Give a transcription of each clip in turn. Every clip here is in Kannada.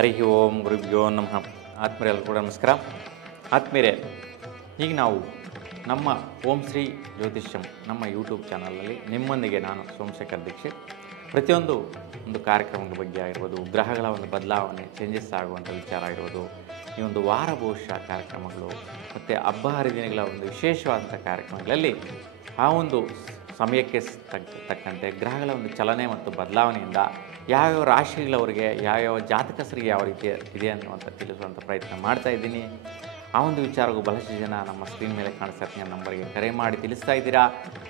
ಹರಿ ಓಂ ಗುರುಭ್ಯೋ ನಮಃ. ಆತ್ಮೀಯರೆಲ್ಲರೂ ಕೂಡ ನಮಸ್ಕಾರ. ಆತ್ಮೀಯರೇ, ಈಗ ನಾವು ನಮ್ಮ ಓಂ ಶ್ರೀ ಜ್ಯೋತಿಷ್ಯಂ ನಮ್ಮ ಯೂಟ್ಯೂಬ್ ಚಾನಲಲ್ಲಿ ನಿಮ್ಮೊಂದಿಗೆ ನಾನು ಸೋಮಶೇಖರ್ ದೀಕ್ಷಿತ್ ಪ್ರತಿಯೊಂದು ಕಾರ್ಯಕ್ರಮದ ಬಗ್ಗೆ ಆಗಿರ್ಬೋದು, ಗ್ರಹಗಳ ಒಂದು ಬದಲಾವಣೆ ಚೇಂಜಸ್ ಆಗುವಂಥ ವಿಚಾರ ಆಗಿರ್ಬೋದು, ಈ ಒಂದು ವಾರ ಭವಿಷ್ಯ ಕಾರ್ಯಕ್ರಮಗಳು ಮತ್ತು ಹಬ್ಬ ಹರಿದಿನಗಳ ಒಂದು ವಿಶೇಷವಾದಂಥ ಕಾರ್ಯಕ್ರಮಗಳಲ್ಲಿ ಆ ಒಂದು ಸಮಯಕ್ಕೆ ತಕ್ಕಂತೆ ಗ್ರಹಗಳ ಒಂದು ಚಲನೆ ಮತ್ತು ಬದಲಾವಣೆಯಿಂದ ಯಾವ್ಯಾವ ರಾಶಿಗಳವರಿಗೆ ಯಾವ್ಯಾವ ಜಾತಕಸರಿಗೆ ಯಾವ ರೀತಿ ಇದೆ ಅನ್ನುವಂಥ ತಿಳಿಸುವಂಥ ಪ್ರಯತ್ನ ಮಾಡ್ತಾ ಇದ್ದೀನಿ. ಆ ಒಂದು ವಿಚಾರಕ್ಕೂ ಬಹಳಷ್ಟು ಜನ ನಮ್ಮ ಸ್ಕ್ರೀನ್ ಮೇಲೆ ಕಾಣಿಸ್ತಾ ನಂಬರ್ಗೆ ಕರೆ ಮಾಡಿ ತಿಳಿಸ್ತಾ ಇದ್ದೀರಾ.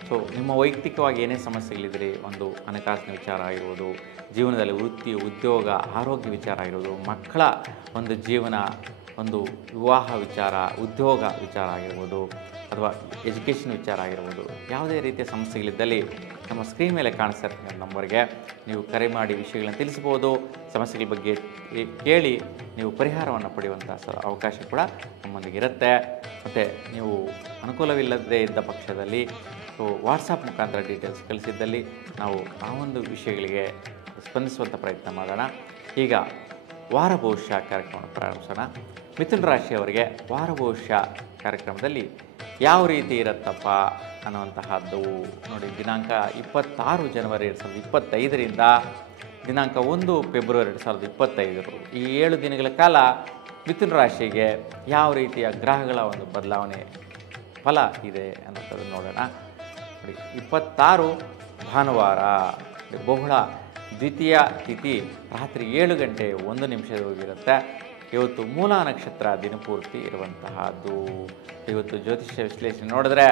ಸೊ ನಿಮ್ಮ ವೈಯಕ್ತಿಕವಾಗಿ ಏನೇ ಸಮಸ್ಯೆಗಳಿದ್ದರೆ, ಒಂದು ಹಣಕಾಸಿನ ವಿಚಾರ ಆಗಿರ್ಬೋದು, ಜೀವನದಲ್ಲಿ ವೃತ್ತಿ ಉದ್ಯೋಗ ಆರೋಗ್ಯ ವಿಚಾರ ಆಗಿರ್ಬೋದು, ಮಕ್ಕಳ ಒಂದು ಜೀವನ, ಒಂದು ವಿವಾಹ ವಿಚಾರ, ಉದ್ಯೋಗ ವಿಚಾರ ಆಗಿರ್ಬೋದು, ಅಥವಾ ಎಜುಕೇಷನ್ ವಿಚಾರ ಆಗಿರ್ಬೋದು, ಯಾವುದೇ ರೀತಿಯ ಸಮಸ್ಯೆಗಳಿದ್ದಲ್ಲಿ ನಮ್ಮ ಸ್ಕ್ರೀನ್ ಮೇಲೆ ಕಾಣಿಸ್ತಾ ಇರ್ತಕ್ಕಂಥ ನಂಬರ್ಗೆ ನೀವು ಕರೆ ಮಾಡಿ ವಿಷಯಗಳನ್ನು ತಿಳಿಸ್ಬೋದು. ಸಮಸ್ಯೆಗಳ ಬಗ್ಗೆ ಕೇಳಿ ನೀವು ಪರಿಹಾರವನ್ನು ಪಡೆಯುವಂಥ ಅವಕಾಶ ಕೂಡ ನಮ್ಮೊಂದಿಗೆ ಇರುತ್ತೆ. ಮತ್ತು ನೀವು ಅನುಕೂಲವಿಲ್ಲದೇ ಇದ್ದ ಪಕ್ಷದಲ್ಲಿ ವಾಟ್ಸಪ್ ಮುಖಾಂತರ ಡೀಟೇಲ್ಸ್ ಕಳಿಸಿದ್ದಲ್ಲಿ ನಾವು ಆ ಒಂದು ವಿಷಯಗಳಿಗೆ ಸ್ಪಂದಿಸುವಂಥ ಪ್ರಯತ್ನ ಮಾಡೋಣ. ಈಗ ವಾರ ಭವಿಷ್ಯ ಕಾರ್ಯಕ್ರಮವನ್ನು ಪ್ರಾರಂಭಿಸೋಣ. ಮಿಥುನ ರಾಶಿಯವರಿಗೆ ವಾರ ಭವಿಷ್ಯ ಕಾರ್ಯಕ್ರಮದಲ್ಲಿ ಯಾವ ರೀತಿ ಇರುತ್ತಪ್ಪ ಅನ್ನುವಂತಹದ್ದು ನೋಡಿ. ದಿನಾಂಕ 26 ಜನವರಿ 2025ರಿಂದ ದಿನಾಂಕ 1 ಫೆಬ್ರವರಿ 2025 ಈ 7 ದಿನಗಳ ಕಾಲ ಮಿಥುನ ರಾಶಿಗೆ ಯಾವ ರೀತಿಯ ಗ್ರಹಗಳ ಒಂದು ಬದಲಾವಣೆ ಫಲ ಇದೆ ಅನ್ನೋದನ್ನು ನೋಡೋಣ. ನೋಡಿ, 26 ಭಾನುವಾರ ಬಹುಳ ದ್ವಿತೀಯ ತಿಥಿ ರಾತ್ರಿ 7 ಗಂಟೆ 1 ನಿಮಿಷದವರೆಗಿರುತ್ತೆ. ಇವತ್ತು ಮೂಲ ನಕ್ಷತ್ರ ದಿನಪೂರ್ತಿ ಇರುವಂತಹದ್ದು. ಇವತ್ತು ಜ್ಯೋತಿಷ್ಯ ವಿಶ್ಲೇಷಣೆ ನೋಡಿದ್ರೆ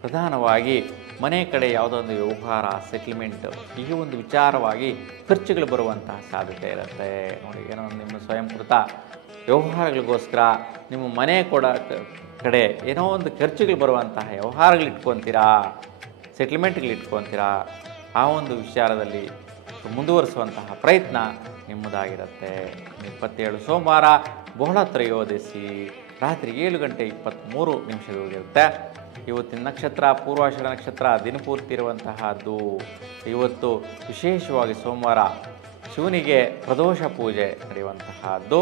ಪ್ರಧಾನವಾಗಿ ಮನೆ ಕಡೆ ಯಾವುದೋ ಒಂದು ವ್ಯವಹಾರ ಸೆಟ್ಲ್ಮೆಂಟ್ ಈ ಒಂದು ವಿಚಾರವಾಗಿ ಖರ್ಚುಗಳು ಬರುವಂತಹ ಸಾಧ್ಯತೆ ಇರುತ್ತೆ. ನೋಡಿ, ಏನೋ ನಿಮ್ಮ ಸ್ವಯಂಕೃತ ವ್ಯವಹಾರಗಳಿಗೋಸ್ಕರ ನಿಮ್ಮ ಮನೆ ಕಡೆ ಏನೋ ಒಂದು ಖರ್ಚುಗಳು ಬರುವಂತಹ ವ್ಯವಹಾರಗಳು ಇಟ್ಕೊತೀರಾ, ಸೆಟ್ಲ್ಮೆಂಟ್ಗಳು ಇಟ್ಕೊತೀರಾ. ಆ ಒಂದು ವಿಚಾರದಲ್ಲಿ ಮುಂದುವರಿಸುವಂತಹ ಪ್ರಯತ್ನ ನಿಮ್ಮದಾಗಿರುತ್ತೆ. 27 ಸೋಮವಾರ ಬಹುಳ ತ್ರಯೋದಶಿ ರಾತ್ರಿ 7 ಗಂಟೆ 23 ನಿಮಿಷದವರೆಗಿರುತ್ತೆ. ಇವತ್ತಿನ ನಕ್ಷತ್ರ ಪೂರ್ವಾಷಾಢ ನಕ್ಷತ್ರ ದಿನಪೂರ್ತಿ ಇರುವಂತಹದ್ದು. ಇವತ್ತು ವಿಶೇಷವಾಗಿ ಸೋಮವಾರ ಶಿವನಿಗೆ ಪ್ರದೋಷ ಪೂಜೆ ನಡೆಯುವಂತಹದ್ದು.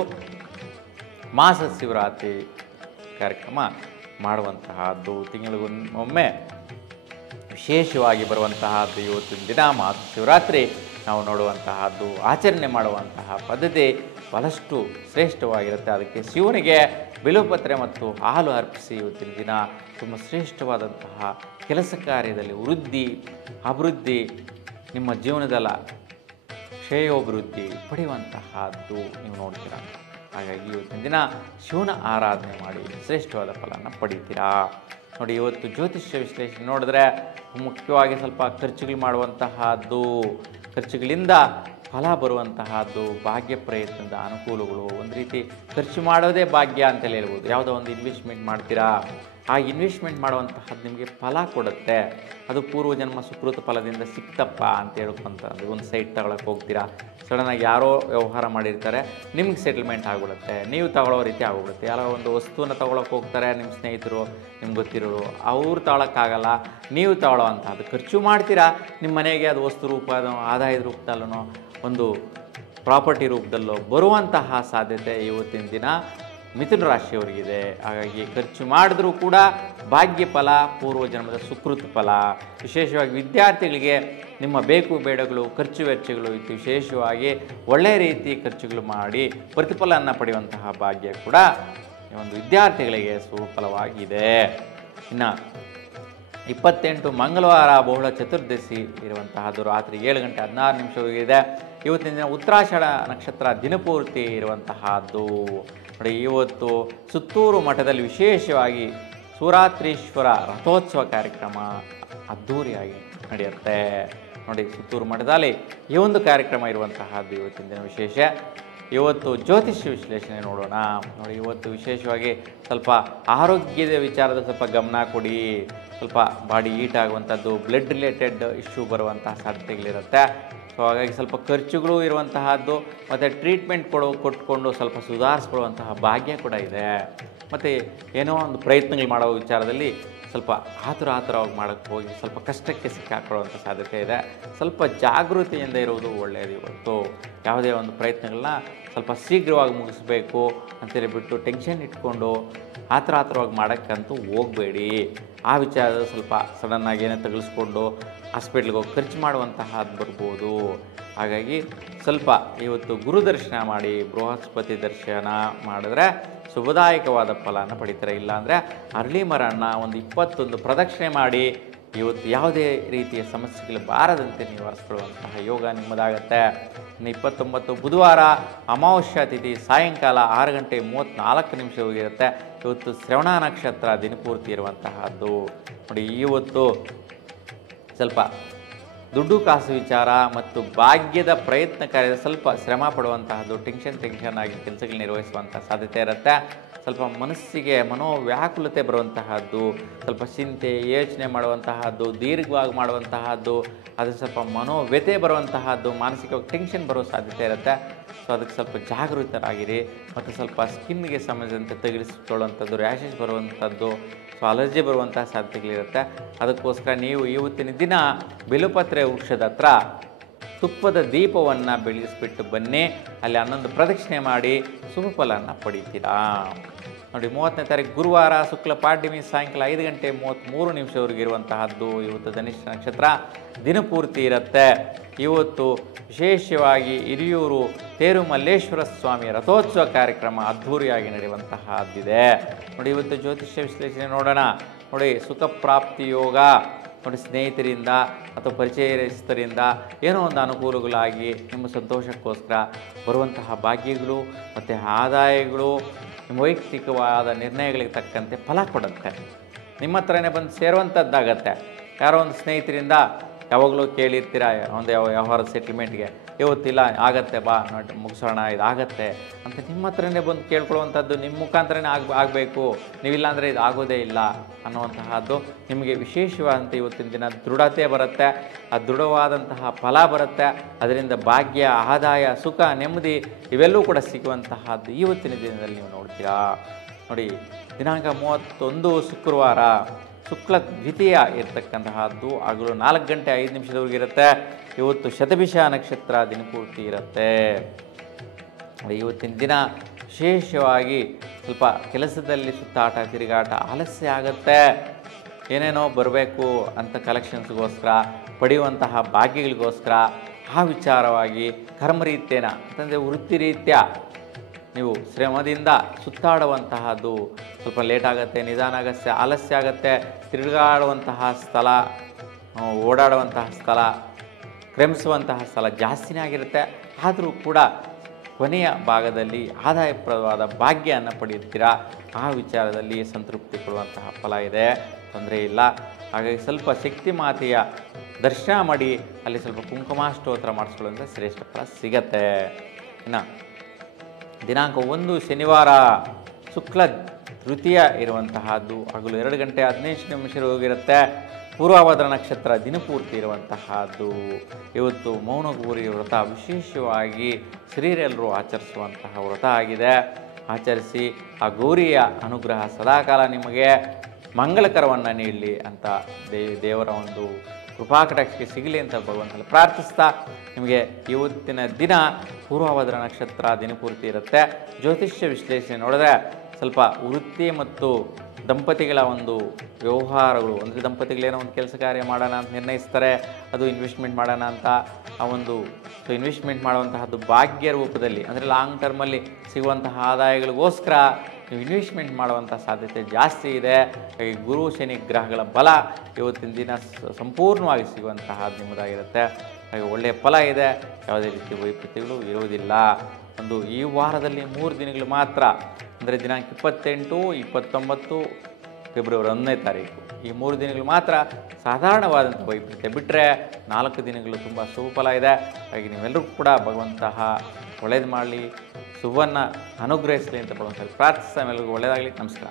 ಮಾಸ ಶಿವರಾತ್ರಿ ಕಾರ್ಯಕ್ರಮ ಮಾಡುವಂತಹದ್ದು. ತಿಂಗಳಿಗೊಮ್ಮೆ ವಿಶೇಷವಾಗಿ ಬರುವಂತಹದ್ದು ಇವತ್ತಿನ ದಿನ ಮಾಸ ಶಿವರಾತ್ರಿ ನಾವು ನೋಡುವಂತಹದ್ದು, ಆಚರಣೆ ಮಾಡುವಂತಹ ಪದ್ಧತಿ ಬಹಳಷ್ಟು ಶ್ರೇಷ್ಠವಾಗಿರುತ್ತೆ. ಅದಕ್ಕೆ ಶಿವನಿಗೆ ಬಿಲ್ವಪತ್ರೆ ಮತ್ತು ಹಾಲು ಅರ್ಪಿಸಿ ಇವತ್ತಿನ ದಿನ ತುಂಬ ಶ್ರೇಷ್ಠವಾದಂತಹ ಕೆಲಸ ಕಾರ್ಯದಲ್ಲಿ ವೃದ್ಧಿ ಅಭಿವೃದ್ಧಿ, ನಿಮ್ಮ ಜೀವನದಲ್ಲ ಶ್ರೇಯೋಭಿವೃದ್ಧಿ ಪಡೆಯುವಂತಹದ್ದು ನೀವು ನೋಡ್ತೀರಾ. ಹಾಗಾಗಿ ಇವತ್ತಿನ ದಿನ ಶಿವನ ಆರಾಧನೆ ಮಾಡಿ ಶ್ರೇಷ್ಠವಾದ ಫಲನ ಪಡಿತೀರಾ. ನೋಡಿ, ಇವತ್ತು ಜ್ಯೋತಿಷ್ಯ ವಿಶ್ಲೇಷಣೆ ನೋಡಿದ್ರೆ ಮುಖ್ಯವಾಗಿ ಸ್ವಲ್ಪ ಖರ್ಚುಗಳು ಮಾಡುವಂತಹದ್ದು, ಖರ್ಚುಗಳಿಂದ ಫಲ ಬರುವಂತಹದ್ದು, ಭಾಗ್ಯ ಪ್ರಯತ್ನದ ಅನುಕೂಲಗಳು. ಒಂದು ರೀತಿ ಖರ್ಚು ಮಾಡೋದೇ ಭಾಗ್ಯ ಅಂತಲೇ ಹೇಳ್ಬೋದು. ಯಾವುದೋ ಒಂದು ಇನ್ವೆಸ್ಟ್ಮೆಂಟ್ ಮಾಡ್ತೀರಾ, ಆ ಇನ್ವೆಸ್ಟ್ಮೆಂಟ್ ಮಾಡುವಂತಹದ್ದು ನಿಮಗೆ ಫಲ ಕೊಡುತ್ತೆ. ಅದು ಪೂರ್ವಜನ್ಮ ಸುಕೃತ ಫಲದಿಂದ ಸಿಕ್ತಪ್ಪ ಅಂತ ಹೇಳ್ಕೊಂತ ಒಂದು ಸೈಟ್ ತಗೊಳಕ್ಕೆ ಹೋಗ್ತೀರಾ, ಸಡನ್ನಾಗಿ ಯಾರೋ ವ್ಯವಹಾರ ಮಾಡಿರ್ತಾರೆ, ನಿಮ್ಗೆ ಸೆಟಲ್ಮೆಂಟ್ ಆಗಿಬಿಡುತ್ತೆ, ನೀವು ತಗೊಳ್ಳೋ ರೀತಿ ಆಗಿಬಿಡುತ್ತೆ. ಯಾರೋ ಒಂದು ವಸ್ತುವನ್ನು ತೊಗೊಳಕ್ಕೆ ಹೋಗ್ತಾರೆ, ನಿಮ್ಮ ಸ್ನೇಹಿತರು ನಿಮ್ಗೆ ಗೊತ್ತಿರೋರು, ಅವ್ರು ತಗೊಳಕ್ಕಾಗಲ್ಲ, ನೀವು ತಗೊಳ್ಳೋ ಅಂತಹದ್ದು ಖರ್ಚು ಮಾಡ್ತೀರಾ. ನಿಮ್ಮ ಮನೆಗೆ ಅದು ವಸ್ತು ರೂಪ ಆದಾಯದ ರೂಪದಲ್ಲೂ ಒಂದು ಪ್ರಾಪರ್ಟಿ ರೂಪದಲ್ಲೋ ಬರುವಂತಹ ಸಾಧ್ಯತೆ ಇವತ್ತಿನ ದಿನ ಮಿಥುನ ರಾಶಿಯವರಿಗಿದೆ. ಹಾಗಾಗಿ ಖರ್ಚು ಮಾಡಿದ್ರೂ ಕೂಡ ಭಾಗ್ಯ ಫಲ, ಪೂರ್ವಜನ್ಮದ ಸುಕೃತ ಫಲ. ವಿಶೇಷವಾಗಿ ವಿದ್ಯಾರ್ಥಿಗಳಿಗೆ ನಿಮ್ಮ ಬೇಕು ಬೇಡಗಳು, ಖರ್ಚು ವೆಚ್ಚಗಳು ಇತ್ತು ವಿಶೇಷವಾಗಿ ಒಳ್ಳೆಯ ರೀತಿ ಖರ್ಚುಗಳು ಮಾಡಿ ಪ್ರತಿಫಲವನ್ನು ಪಡೆಯುವಂತಹ ಭಾಗ್ಯ ಕೂಡ ಒಂದು ವಿದ್ಯಾರ್ಥಿಗಳಿಗೆ ಸುಫಲವಾಗಿದೆ. ಇನ್ನು 28 ಮಂಗಳವಾರ ಬಹುಳ ಚತುರ್ದಶಿ ಇರುವಂತಹದ್ದು ರಾತ್ರಿ 7 ಗಂಟೆ 16 ನಿಮಿಷವಿದೆ. ಇವತ್ತಿನ ದಿನ ಉತ್ತರಾಷಾಢ ನಕ್ಷತ್ರ ದಿನಪೂರ್ತಿ ಇರುವಂತಹದ್ದು. ನೋಡಿ, ಇವತ್ತು ಸುತ್ತೂರು ಮಠದಲ್ಲಿ ವಿಶೇಷವಾಗಿ ಶಿವರಾತ್ರೀಶ್ವರ ರಥೋತ್ಸವ ಕಾರ್ಯಕ್ರಮ ಅದ್ಧೂರಿಯಾಗಿ ನಡೆಯುತ್ತೆ. ನೋಡಿ, ಸುತ್ತೂರು ಮಠದಲ್ಲಿ ಈ ಒಂದು ಕಾರ್ಯಕ್ರಮ ಇರುವಂತಹದ್ದು ಇವತ್ತಿನ ದಿನ ವಿಶೇಷ. ಇವತ್ತು ಜ್ಯೋತಿಷ್ಯ ವಿಶ್ಲೇಷಣೆ ನೋಡೋಣ. ನೋಡಿ, ಇವತ್ತು ವಿಶೇಷವಾಗಿ ಸ್ವಲ್ಪ ಆರೋಗ್ಯದ ವಿಚಾರದ ಸ್ವಲ್ಪ ಗಮನ ಕೊಡಿ. ಸ್ವಲ್ಪ ಬಾಡಿ ಹೀಟ್ ಆಗುವಂಥದ್ದು, ಬ್ಲಡ್ ರಿಲೇಟೆಡ್ ಇಶ್ಯೂ ಬರುವಂತಹ ಸಾಧ್ಯತೆಗಳಿರುತ್ತೆ. ಸೊ ಹಾಗಾಗಿ ಸ್ವಲ್ಪ ಖರ್ಚುಗಳು ಇರುವಂತಹದ್ದು ಮತ್ತು ಟ್ರೀಟ್ಮೆಂಟ್ ಕೊಟ್ಕೊಂಡು ಸ್ವಲ್ಪ ಸುಧಾರಿಸ್ಕೊಳ್ಳುವಂತಹ ಭಾಗ್ಯ ಕೂಡ ಇದೆ. ಮತ್ತು ಏನೋ ಒಂದು ಪ್ರಯತ್ನಗಳು ಮಾಡೋ ವಿಚಾರದಲ್ಲಿ ಸ್ವಲ್ಪ ಆತುರವಾಗಿ ಮಾಡೋಕ್ಕೆ ಹೋಗಿ ಸ್ವಲ್ಪ ಕಷ್ಟಕ್ಕೆ ಸಿಕ್ಕಾಕೊಳ್ಳುವಂಥ ಸಾಧ್ಯತೆ ಇದೆ. ಸ್ವಲ್ಪ ಜಾಗೃತಿಯಿಂದ ಇರುವುದು ಒಳ್ಳೆಯದು. ಇವತ್ತು ಯಾವುದೇ ಒಂದು ಪ್ರಯತ್ನಗಳನ್ನ ಸ್ವಲ್ಪ ಶೀಘ್ರವಾಗಿ ಮುಗಿಸ್ಬೇಕು ಅಂತೇಳಿ ಬಿಟ್ಟು ಟೆನ್ಷನ್ ಇಟ್ಕೊಂಡು ಆತುರವಾಗಿ ಮಾಡೋಕ್ಕಂತೂ ಹೋಗಬೇಡಿ. ಆ ವಿಚಾರದಲ್ಲಿ ಸ್ವಲ್ಪ ಸಡನ್ನಾಗಿ ಏನೇ ತಗಲಿಸ್ಕೊಂಡು ಹಾಸ್ಪಿಟ್ಲಿಗೆ ಹೋಗಿ ಖರ್ಚು ಮಾಡುವಂತಹದ್ದು ಬರ್ಬೋದು. ಹಾಗಾಗಿ ಸ್ವಲ್ಪ ಇವತ್ತು ಗುರು ದರ್ಶನ ಮಾಡಿ, ಬೃಹಸ್ಪತಿ ದರ್ಶನ ಮಾಡಿದ್ರೆ ಶುಭದಾಯಕವಾದ ಫಲನ ಪಡಿತಾರೆ. ಇಲ್ಲಾಂದರೆ ಅರಳಿ ಮರನ ಒಂದು 21 ಪ್ರದಕ್ಷಿಣೆ ಮಾಡಿ ಇವತ್ತು ಯಾವುದೇ ರೀತಿಯ ಸಮಸ್ಯೆಗಳು ಬಾರದಂತೆ ನಿವಾರಿಸ್ಕೊಳ್ಳುವಂತಹ ಯೋಗ ನಿಮ್ಮದಾಗತ್ತೆ. 29 ಬುಧವಾರ ಅಮಾವಾಸ್ಯ ತಿಥಿ ಸಾಯಂಕಾಲ 6:34 ಹೋಗಿರುತ್ತೆ. ಇವತ್ತು ಶ್ರವಣ ನಕ್ಷತ್ರ ದಿನಪೂರ್ತಿ ಇರುವಂತಹದ್ದು. ನೋಡಿ, ಇವತ್ತು ಸ್ವಲ್ಪ ದುಡ್ಡು ಕಾಸು ವಿಚಾರ ಮತ್ತು ಭಾಗ್ಯದ ಪ್ರಯತ್ನ ಕಾರ್ಯದ ಸ್ವಲ್ಪ ಶ್ರಮ ಪಡುವಂತಹದ್ದು, ಟೆನ್ಷನ್ ಆಗಿ ಕೆಲಸಗಳು ನಿರ್ವಹಿಸುವಂಥ ಸಾಧ್ಯತೆ ಇರುತ್ತೆ. ಸ್ವಲ್ಪ ಮನಸ್ಸಿಗೆ ಮನೋವ್ಯಾಕುಲತೆ ಬರುವಂತಹದ್ದು, ಸ್ವಲ್ಪ ಚಿಂತೆ ಯೋಚನೆ ಮಾಡುವಂತಹದ್ದು, ದೀರ್ಘವಾಗಿ ಮಾಡುವಂತಹದ್ದು, ಅದು ಸ್ವಲ್ಪ ಮನೋವ್ಯಥೆ ಬರುವಂತಹದ್ದು, ಮಾನಸಿಕವಾಗಿ ಟೆನ್ಷನ್ ಬರೋ ಸಾಧ್ಯತೆ ಇರುತ್ತೆ. ಸೊ ಅದಕ್ಕೆ ಸ್ವಲ್ಪ ಜಾಗೃತರಾಗಿರಿ. ಮತ್ತು ಸ್ವಲ್ಪ ಸ್ಕಿನ್ಗೆ ಸಂಬಂಧಿಸಿದಂತೆ ತಗುಲಿಸಿಕೊಳ್ಳುವಂಥದ್ದು, ರ್ಯಾಷಸ್ ಬರುವಂಥದ್ದು, ಸೊ ಅಲರ್ಜಿ ಬರುವಂತಹ ಸಾಧ್ಯತೆಗಳಿರುತ್ತೆ. ಅದಕ್ಕೋಸ್ಕರ ನೀವು ಇವತ್ತಿನ ದಿನ ಬಿಲ್ವಪತ್ರೆ ವೃಕ್ಷದ ಹತ್ರ ತುಪ್ಪದ ದೀಪವನ್ನು ಬೆಳಗಿಸ್ಬಿಟ್ಟು ಬನ್ನಿ. ಅಲ್ಲಿ 11 ಪ್ರದಕ್ಷಿಣೆ ಮಾಡಿ ಶುಭ ಫಲನ ಪಡಿತೀರಾ. ನೋಡಿ, 30ನೇ ತಾರೀಕು ಗುರುವಾರ ಶುಕ್ಲ ಪಾಡ್ಯಮಿ ಸಾಯಂಕಾಲ 5:33 ಇರುವಂತಹದ್ದು. ಇವತ್ತು ಧನಿಷ್ಠ ನಕ್ಷತ್ರ ದಿನಪೂರ್ತಿ ಇರುತ್ತೆ. ಇವತ್ತು ವಿಶೇಷವಾಗಿ ಹಿರಿಯೂರು ತೇರುಮಲ್ಲೇಶ್ವರ ಸ್ವಾಮಿಯ ರಥೋತ್ಸವ ಕಾರ್ಯಕ್ರಮ ಅದ್ಧೂರಿಯಾಗಿ ನಡೆಯುವಂತಹದ್ದಿದೆ. ನೋಡಿ, ಇವತ್ತು ಜ್ಯೋತಿಷ್ಯ ವಿಶ್ಲೇಷಣೆ ನೋಡೋಣ. ನೋಡಿ, ಸುಖ ಪ್ರಾಪ್ತಿ ಯೋಗ. ನೋಡಿ, ಸ್ನೇಹಿತರಿಂದ ಅಥವಾ ಪರಿಚಯಸ್ಥರಿಂದ ಏನೋ ಒಂದು ಅನುಕೂಲಗಳಾಗಿ ನಿಮ್ಮ ಸಂತೋಷಕ್ಕೋಸ್ಕರ ಬರುವಂತಹ ಭಾಗ್ಯಗಳು ಮತ್ತು ಆದಾಯಗಳು ನಿಮ್ಮ ವೈಯಕ್ತಿಕವಾದ ನಿರ್ಣಯಗಳಿಗೆ ತಕ್ಕಂತೆ ಫಲ ಕೊಡುತ್ತೆ. ನಿಮ್ಮ ಹತ್ರನೇ ಬಂದು ಸೇರುವಂಥದ್ದಾಗತ್ತೆ. ಯಾರೋ ಒಂದು ಸ್ನೇಹಿತರಿಂದ ಯಾವಾಗಲೂ ಕೇಳಿರ್ತೀರ ಒಂದು ವ್ಯವಹಾರದ ಸೆಟ್ಲ್ಮೆಂಟ್ಗೆ, ಇವತ್ತಿಲ್ಲ ಆಗತ್ತೆ ಬಾ ನೋಡಿ ಮುಗಿಸೋಣ, ಇದಾಗತ್ತೆ ಅಂತ ನಿಮ್ಮ ಹತ್ರನೇ ಬಂದು ಕೇಳ್ಕೊಳ್ಳುವಂಥದ್ದು ನಿಮ್ಮ ಮುಖಾಂತರನೇ ಆಗಬೇಕು. ನೀವಿಲ್ಲ ಅಂದರೆ ಇದು ಆಗೋದೇ ಇಲ್ಲ ಅನ್ನುವಂತಹದ್ದು ನಿಮಗೆ ವಿಶೇಷವಾದಂಥ ಇವತ್ತಿನ ದಿನ ದೃಢತೆ ಬರುತ್ತೆ. ಆ ದೃಢವಾದಂತಹ ಫಲ ಬರುತ್ತೆ. ಅದರಿಂದ ಭಾಗ್ಯ, ಆದಾಯ, ಸುಖ, ನೆಮ್ಮದಿ ಇವೆಲ್ಲವೂ ಕೂಡ ಸಿಗುವಂತಹದ್ದು ಇವತ್ತಿನ ದಿನದಲ್ಲಿ ನೀವು ನೋಡ್ತೀರಾ. ನೋಡಿ, ದಿನಾಂಕ 31 ಶುಕ್ರವಾರ ಶುಕ್ಲ ದ್ವಿತೀಯ ಇರತಕ್ಕಂತಹದ್ದು ಹಗಲು 4:05 ಇರುತ್ತೆ. ಇವತ್ತು ಶತಭಿಷ ನಕ್ಷತ್ರ ದಿನಪೂರ್ತಿ ಇರುತ್ತೆ. ಇವತ್ತಿನ ದಿನ ವಿಶೇಷವಾಗಿ ಸ್ವಲ್ಪ ಕೆಲಸದಲ್ಲಿ ಸುತ್ತಾಟ ತಿರುಗಾಟ ಆಲಸ್ಯ ಆಗುತ್ತೆ. ಏನೇನೋ ಬರಬೇಕು ಅಂತ ಕಲೆಕ್ಷನ್ಸ್ಗೋಸ್ಕರ, ಪಡೆಯುವಂತಹ ಭಾಗ್ಯಗಳಿಗೋಸ್ಕರ ಆ ವಿಚಾರವಾಗಿ ಕರ್ಮರೀತ್ಯನ ಅಂತಂದರೆ ವೃತ್ತಿ ರೀತ್ಯ ನೀವು ಶ್ರಮದಿಂದ ಸುತ್ತಾಡುವಂತಹದ್ದು ಸ್ವಲ್ಪ ಲೇಟ್ ಆಗುತ್ತೆ, ನಿಧಾನ ಆಗುತ್ತೆ, ಆಲಸ್ಯ ಆಗುತ್ತೆ. ತಿರುಗಾಡುವಂತಹ ಸ್ಥಳ, ಓಡಾಡುವಂತಹ ಸ್ಥಳ, ಕ್ರಮಿಸುವಂತಹ ಸ್ಥಳ ಜಾಸ್ತಿನೇ ಆಗಿರುತ್ತೆ. ಆದರೂ ಕೂಡ ಕೊನೆಯ ಭಾಗದಲ್ಲಿ ಆದಾಯಪ್ರದವಾದ ಭಾಗ್ಯವನ್ನು ಪಡೆಯುತ್ತೀರಾ. ಆ ವಿಚಾರದಲ್ಲಿ ಸಂತೃಪ್ತಿ ಕೊಡುವಂತಹ ಫಲ ಇದೆ, ತೊಂದರೆ ಇಲ್ಲ. ಹಾಗಾಗಿ ಸ್ವಲ್ಪ ಶಕ್ತಿ ಮಾತೆಯ ದರ್ಶನ ಮಾಡಿ ಅಲ್ಲಿ ಸ್ವಲ್ಪ ಕುಂಕುಮಾಷ್ಟೋತ್ರ ಮಾಡಿಸ್ಕೊಳ್ಳೋದ್ರಿಂದ ಶ್ರೇಷ್ಠ ಫಲ ಸಿಗತ್ತೆ. ಇನ್ನು ದಿನಾಂಕ 1 ಶನಿವಾರ ಶುಕ್ಲ ತೃತೀಯ ಇರುವಂತಹದ್ದು ಹಗಲು 2:15 ಹೋಗಿರುತ್ತೆ. ಪೂರ್ವಭದ್ರ ನಕ್ಷತ್ರ ದಿನಪೂರ್ತಿ ಇರುವಂತಹದ್ದು. ಇವತ್ತು ಮೌನಗೌರಿ ವ್ರತ ವಿಶೇಷವಾಗಿ ಸ್ತ್ರೀಯರೆಲ್ಲರೂ ಆಚರಿಸುವಂತಹ ವ್ರತ ಆಗಿದೆ. ಆಚರಿಸಿ ಆ ಗೌರಿಯ ಅನುಗ್ರಹ ಸದಾಕಾಲ ನಿಮಗೆ ಮಂಗಳಕರವನ್ನು ನೀಡಲಿ ಅಂತ ದೇವರ ಒಂದು ಕೃಪಾಕಟಾಕ್ಷಕ್ಕೆ ಸಿಗಲಿ ಅಂತ ಭಗವಂತನಲ್ಲಿ ಪ್ರಾರ್ಥಿಸ್ತಾ, ನಿಮಗೆ ಇವತ್ತಿನ ದಿನ ಪೂರ್ವಭದ್ರ ನಕ್ಷತ್ರ ದಿನಪೂರ್ತಿ ಇರುತ್ತೆ. ಜ್ಯೋತಿಷ್ಯ ವಿಶ್ಲೇಷಣೆ ನೋಡಿದ್ರೆ ಸ್ವಲ್ಪ ವೃತ್ತಿ ಮತ್ತು ದಂಪತಿಗಳ ಒಂದು ವ್ಯವಹಾರಗಳು, ಅಂದರೆ ದಂಪತಿಗಳೇನೋ ಒಂದು ಕೆಲಸ ಕಾರ್ಯ ಮಾಡೋಣ ಅಂತ ನಿರ್ಣಯಿಸ್ತಾರೆ, ಅದು ಇನ್ವೆಸ್ಟ್ಮೆಂಟ್ ಮಾಡೋಣ ಅಂತ. ಆ ಒಂದು ಇನ್ವೆಸ್ಟ್ಮೆಂಟ್ ಮಾಡುವಂತಹದ್ದು ಭಾಗ್ಯ ರೂಪದಲ್ಲಿ, ಅಂದರೆ ಲಾಂಗ್ ಟರ್ಮಲ್ಲಿ ಸಿಗುವಂತಹ ಆದಾಯಗಳಿಗೋಸ್ಕರ ನೀವು ಇನ್ವೆಸ್ಟ್ಮೆಂಟ್ ಮಾಡುವಂಥ ಸಾಧ್ಯತೆ ಜಾಸ್ತಿ ಇದೆ. ಈ ಗುರು ಶನಿ ಗ್ರಹಗಳ ಬಲ ಇವತ್ತಿನ ದಿನ ಸಂಪೂರ್ಣವಾಗಿ ಸಿಗುವಂತಹದ್ದು ನಿಮ್ಮದಾಗಿರುತ್ತೆ. ಹಾಗೆ ಒಳ್ಳೆಯ ಫಲ ಇದೆ, ಯಾವುದೇ ರೀತಿ ವೈಪರೀತ್ಯಗಳು ಇರುವುದಿಲ್ಲ. ಒಂದು ಈ ವಾರದಲ್ಲಿ 3 ದಿನಗಳು ಮಾತ್ರ, ಅಂದರೆ ದಿನಾಂಕ 28, 29 ಫೆಬ್ರವರಿ 1ನೇ ತಾರೀಕು, ಈ 3 ದಿನಗಳು ಮಾತ್ರ ಸಾಧಾರಣವಾದಂಥ ವೈಪರೀತ್ಯ. ಬಿಟ್ಟರೆ 4 ದಿನಗಳು ತುಂಬ ಶುಭ ಫಲ ಇದೆ. ಹಾಗೆ ನೀವೆಲ್ಲರೂ ಕೂಡ ಭಗವಂತಹ ಒಳ್ಳೇದು ಮಾಡಲಿ, ಶುಭವನ್ನು ಅನುಗ್ರಹಿಸಲಿ ಅಂತ ಭಗವಂತ ಪ್ರಾರ್ಥಿಸ್ತಾ, ಎಲ್ಲರಿಗೂ ಒಳ್ಳೆಯದಾಗಲಿ. ನಮಸ್ಕಾರ.